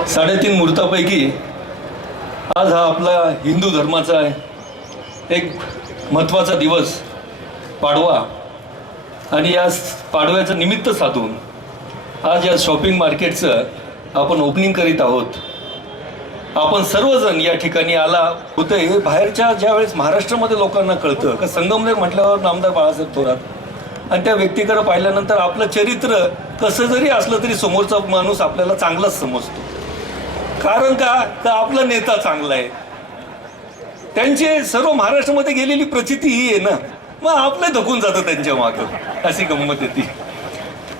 3.5 मुहूर्तापैकी आज हा आपला हिंदू धर्माचा एक महत्त्वाचा दिवस पाडवा आणि या पाडव्याचं निमित्त साधून आज या शॉपिंग मार्केटचं आपण ओपनिंग करीत आहोत. आपण सर्वजण या ठिकाणी आला होते. हे बाहेरच्या ज्यावेळेस महाराष्ट्रामध्ये लोकांना कळतं का संगमनेर म्हटल्यावर नामदार बाळासाहेब थोरात आणि त्या व्यक्तीकडे पाहिल्यानंतर आपलं चरित्र कसं जरी असलं तरी समोरचा माणूस आपल्याला चांगलाच समजतो. कारण का आपला नेता चांगला आहे. त्यांचे सर्व महाराष्ट्रामध्ये गेलेली प्रचिती ही आहे ना, मग आपलं धकून जातं त्यांच्या मागं. अशी गंमत येते.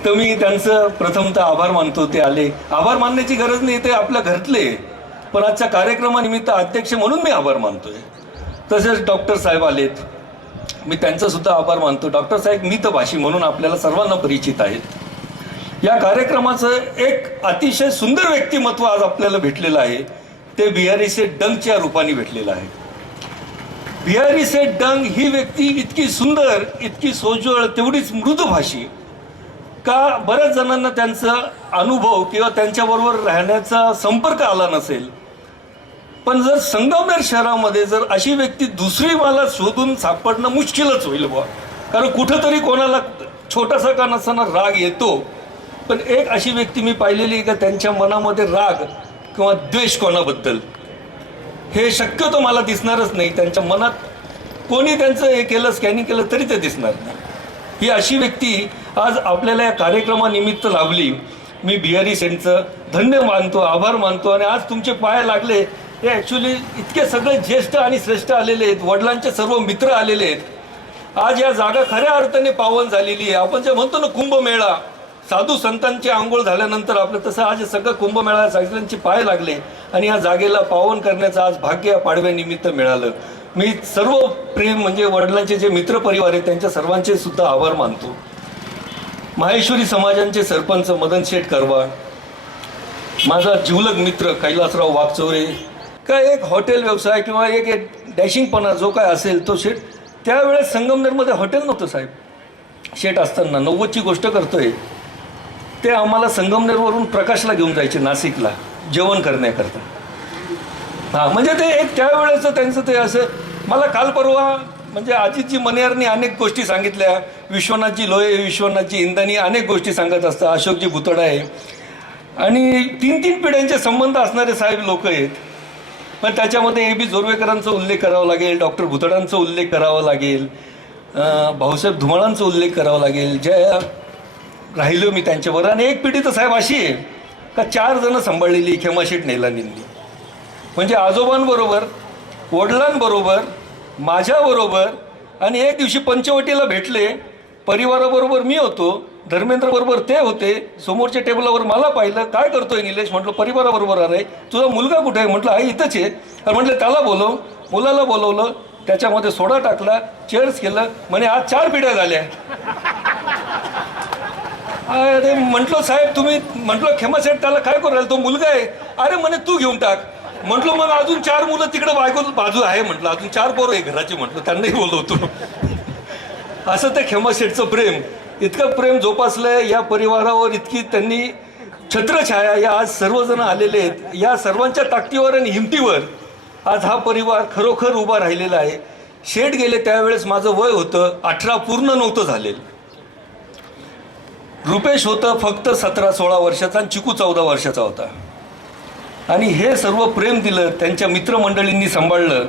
तर मी त्यांचं प्रथमतः आभार मानतो. ते आले. आभार मानण्याची गरज नाही, ते आपल्या घरातले. पण आजच्या कार्यक्रमानिमित्त अध्यक्ष म्हणून मी आभार मानतोय. तसेच डॉक्टर साहेब आलेत, मी त्यांचा सुद्धा आभार मानतो. डॉक्टर साहेब मितभाषी म्हणून आपल्याला सर्वांना परिचित आहेत. या कार्यक्रमाचं एक अतिशय सुंदर व्यक्तिमत्व आज आपल्याला भेटलेलं आहे. ते बिहारी सेठ डंगच्या रूपाने भेटलेलं आहे. बिहारी सेठ डंग ही व्यक्ती इतकी सुंदर, इतकी सोज्वळ, तेवढीच मृदुभाषी का बऱ्याच जणांना त्यांचा अनुभव किंवा त्यांच्याबरोबर राहण्याचा संपर्क आला नसेल. पण जर संगमनेर शहरामध्ये जर अशी व्यक्ती दुसरी मला शोधून सापडणं मुश्किलच होईल बुवा. कारण कुठंतरी कोणाला छोटासा का नसताना राग येतो. पण एक अशी व्यक्ती मी पाहिलेली का त्यांच्या मनामध्ये राग किंवा द्वेष कोणाबद्दल हे शक्यतो मला दिसणारच नाही. त्यांच्या मनात कोणी त्यांचं हे केलं, स्कॅनिंग केलं तरी ते दिसणार नाही. ही अशी व्यक्ती आज आपल्याला या कार्यक्रमानिमित्त लाभली. मी बिहारी सेठचं धन्य मानतो, आभार मानतो. आणि आज तुमचे पाय लागले. हे ॲक्च्युली इतके सगळे ज्येष्ठ आणि श्रेष्ठ आलेले आहेत. वडिलांचे सर्व मित्र आलेले आहेत. आज या जागा खऱ्या अर्थाने पावन झालेली आहे. आपण जे म्हणतो ना कुंभमेळा, साधू संतांची आंघोळ झाल्यानंतर आपलं, तसं आज सगळं कुंभमेळा सगळ्यांचे पाय लागले आणि या जागेला पावन करण्याचं आज भाग्य पाडव्यानिमित्त मिळालं. मी सर्व प्रेम म्हणजे वडिलांचे जे मित्र परिवार आहेत त्यांच्या सर्वांचे सुद्धा आभार मानतो. माहेश्वरी समाजांचे सरपंच मदन शेठ करवा, माझा जिवलग मित्र कैलासराव वाघचौरे, काय एक हॉटेल व्यवसाय किंवा एक डॅशिंगपणा जो काय असेल तो शेठ. त्यावेळेस संगमनेरमध्ये हॉटेल नव्हतं साहेब. शेठ असताना 90ची गोष्ट करतोय. ते आम्हाला संगमनेरवरून प्रकाशला घेऊन जायचे नाशिकला जेवण करण्याकरता. म्हणजे ते एक त्यावेळेचं त्यांचं ते असं. मला काल परवा म्हणजे अजितजी मनेरनी अनेक गोष्टी सांगितल्या. विश्वनाथजी लोहे, विश्वनाथजी इंदानी अनेक गोष्टी सांगत असतात. अशोकजी भुतडा आहे आणि 3 पिढ्यांचे संबंध असणारे साहेब लोक आहेत. पण त्याच्यामध्ये ए बी जोर्वेकरांचा उल्लेख करावा लागेल, डॉक्टर भुतडांचा उल्लेख करावा लागेल, भाऊसाहेब धुमाळांचा उल्लेख करावा लागेल. ज्या राहिलो मी त्यांच्यावर. आणि एक पिढी तर साहेब अशी आहे का 4 जण सांभाळलेली खेमाशेठ नेलानींनी. म्हणजे आजोबांबरोबर, वडिलांबरोबर, माझ्याबरोबर. आणि एक दिवशी पंचवटीला भेटले. परिवाराबरोबर मी होतो, धर्मेंद्रबरोबर ते होते. समोरच्या टेबलावर मला पाहिलं. काय करतोय निलेश? म्हटलं परिवाराबरोबर आहे. तुझा मुलगा कुठे आहे? म्हटलं आहे इथंच आहे. म्हटलं त्याला बोलव. मुलाला बोलवलं, त्याच्यामध्ये सोडा टाकला, चेअर्स केलं. म्हणे आज 4 पिढ्या झाल्या. अरे म्हटलं साहेब तुम्ही, म्हटलं खेमासेठ त्याला काय करू राहिला? तो मुलगा आहे. अरे म्हणे तू घेऊन टाक. म्हटलं मग अजून 4 मुलं तिकडे बाजू आहे. म्हटलं अजून 4 पोरं आहे घराचे. म्हटलं त्यांनाही बोलवतो. असं ते खेमासेठचं प्रेम, इतकं प्रेम जोपासलंय या परिवारावर. इतकी त्यांनी छत्रछाया. या आज सर्वजण आलेले आहेत. या सर्वांच्या ताकदीवर आणि हिमतीवर आज हा परिवार खरोखर उभा राहिलेला आहे. शेठ गेले त्यावेळेस माझं वय होतं 18 पूर्ण नव्हतं झालेलं. रुपेश होतं फक्त 17-16 वर्षाचा आणि चिकू 14 वर्षाचा होता. आणि हे सर्व प्रेम दिलं, त्यांच्या मित्रमंडळींनी सांभाळलं.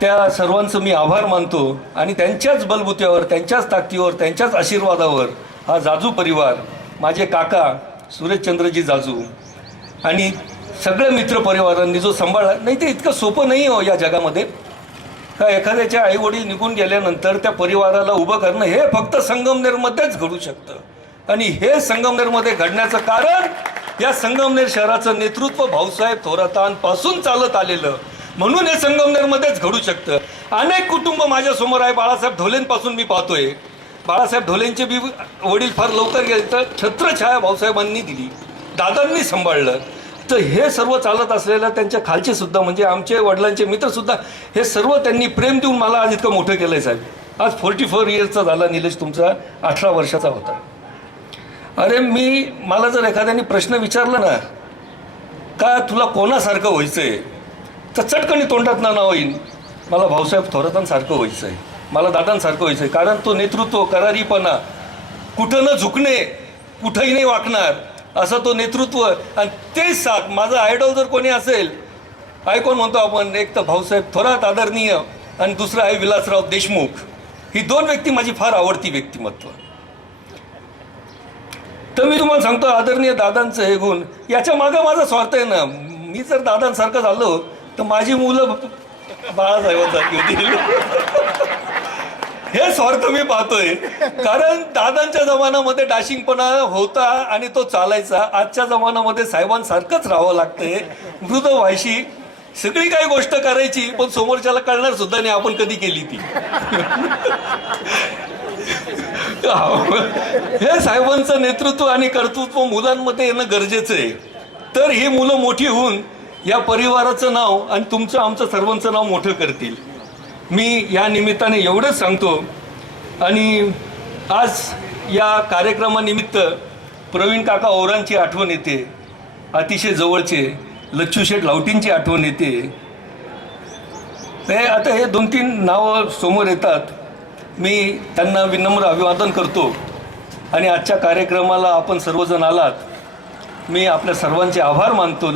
त्या सर्वांचं मी आभार मानतो. आणि त्यांच्याच बलबुत्यावर, त्यांच्याच ताकदीवर, त्यांच्याच आशीर्वादावर हा जाजू परिवार, माझे काका सुरेशचंद्रजी जाजू आणि सगळ्या मित्रपरिवारांनी जो सांभाळला. नाही ते इतकं सोपं नाही हो या जगामध्ये. का एखाद्याचे आईवडील निघून गेल्यानंतर त्या परिवाराला उभं करणं हे फक्त संगमनेरमध्येच घडू शकतं. आणि हे संगमनेरमध्ये घडण्याचं कारण या संगमनेर शहराचं नेतृत्व भाऊसाहेब थोरातांपासून चालत आलेलं. म्हणून हे संगमनेरमध्येच घडू शकतं. अनेक कुटुंब माझ्यासमोर आहे. बाळासाहेब ढोलेंपासून मी पाहतोय. बाळासाहेब ढोलेंचे बी वडील फार लवकर गेले, तर छत्रछाया भाऊसाहेबांनी दिली, दादांनी सांभाळलं. तर हे सर्व चालत असलेलं त्यांच्या खालचे सुद्धा म्हणजे आमचे वडिलांचे मित्रसुद्धा हे सर्व त्यांनी प्रेम देऊन मला आज इतकं मोठं केलं आहे साहेब. आज 44 इयर्सचा झाला. निलेश तुमचा 18 वर्षाचा होता. अरे मला जर एखाद्याने प्रश्न विचारला ना का तुला कोणासारखं व्हायचं आहे, तर चटकणी तोंडात ना नाव येईन, मला भाऊसाहेब थोरातांसारखं व्हायचं आहे, मला दादांसारखं व्हायचं आहे. कारण तो नेतृत्व, करारीपणा, कुठं न झुकणे, कुठंही नाही वाकणार, असं तो नेतृत्व. आणि तेच साथ माझा आयडॉल जर कोणी असेल, आयकॉन म्हणतो आपण, एक तर भाऊसाहेब थोरात आदरणीय आणि दुसरं आहे विलासराव देशमुख. ही दोन व्यक्ती माझी फार आवडती व्यक्तिमत्व. तर मी तुम्हाला सांगतो, आदरणीय दादांचं हे गुण, याच्या मागं माझा स्वार्थ आहे ना. मी जर दादांसारखं झालो तर माझी मुलं बाळासाहेबांसारखी होतील. हे स्वार्थ मी पाहतोय. कारण दादांच्या जमान्यामध्ये डाशिंगपणा होता आणि तो चालायचा. आजच्या जमान्यामध्ये साहेबांसारखंच राहावं लागतंय, मृद व्हायची, सगळी काही गोष्ट करायची, पण समोरच्याला कळणार सुद्धा नाही आपण कधी केली ती. हे साहेबांचं नेतृत्व आणि कर्तृत्व मुलांमध्ये येणं गरजेचं आहे. तर ही मुलं मोठी होऊन या परिवाराचं नाव आणि तुमचं आमचं सर्वांचं नाव मोठं करतील. मी या निमित्ताने एवढंच सांगतो. आणि आज या कार्यक्रमानिमित्त प्रवीण काका ओरांची आठवण येते, अतिशय जवळचे लच्छू शेठ लावटींची आठवण येते. आता हे 2-3 नावं समोर येतात. मी त्यांना विनम्र अभिवादन करतो. आणि आजच्या कार्यक्रमाला आपण सर्वजण आलात, मी आपल्या सर्वांचे आभार मानतो.